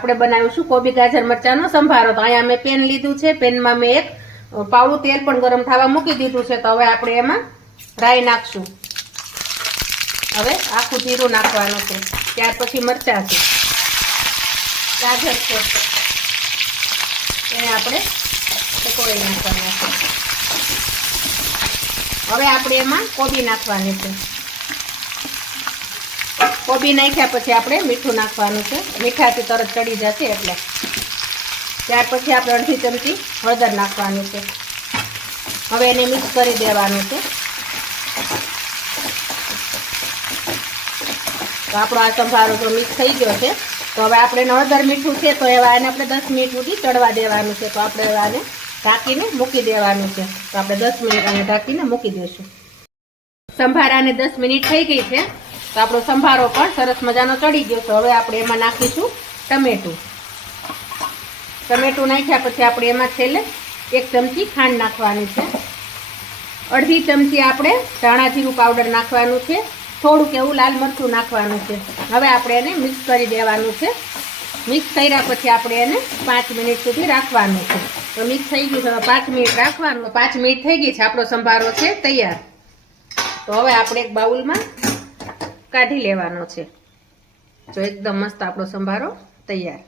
આપણે બનાવીશું કોબી ગાજર મરચાંનો સંભારો। તો અહીંયા મેં પેન લીધું છે, પેનમાં મેં એક પાવડું તેલ પણ ગરમ થવા મૂકી દીધું છે। તો હવે આપણે એમાં રાઈ નાખશું। હવે આખું જીરું નાખવાનું છે, ત્યાર પછી મરચાં છે, ગાજર છે, એને આપણે પકોડી નાખવાના છે। હવે આપણે એમાં કોબી નાખવાની છે। કોબી નાખ્યા પછી આપણે મીઠું નાખવાનું છે, મીઠાથી તરત ચડી જશે એટલે। ત્યાર પછી આપણે અડધી ચમચી હળદર નાખવાની છે। હવે એને મિક્સ કરી દેવાનું છે। તો આપણો આ સંભારો જો મિક્સ થઈ ગયો છે, તો હવે આપણે હળદર મીઠું છે તો એવા એને આપણે 10 મિનિટ સુધી ચડવા દેવાનું છે। તો આપણે આને ઢાંકીને મૂકી દેવાનું છે। તો આપણે 10 મિનિટ આને ઢાંકીને મૂકી દઈશું। સંભારાને 10 મિનિટ થઈ ગઈ છે, તો આપણો સંભારો પણ સરસ મજાનો ચડી ગયો છે। હવે આપણે એમાં નાખીશું ટમેટું। ટમેટું નાખ્યા પછી આપણે એમાં છેલ્લે 1 ચમચી ખાંડ નાખવાની છે, અડધી ચમચી આપણે ધાણા જીરું પાવડર નાખવાનું છે, થોડુંક એવું લાલ મરચું નાખવાનું છે। હવે આપણે એને મિક્સ કરી દેવાનું છે। મિક્સ કર્યા પછી આપણે એને 5 મિનિટ સુધી રાખવાનું છે। તો મિક્સ થઈ ગયું છે, 5 મિનિટ રાખવાનું। 5 મિનિટ થઈ ગઈ છે, આપણો સંભારો છે તૈયાર। તો હવે આપણે એક બાઉલમાં કાઢી લેવાનો છે। જો એકદમ મસ્ત આપણો સંભારો તૈયાર।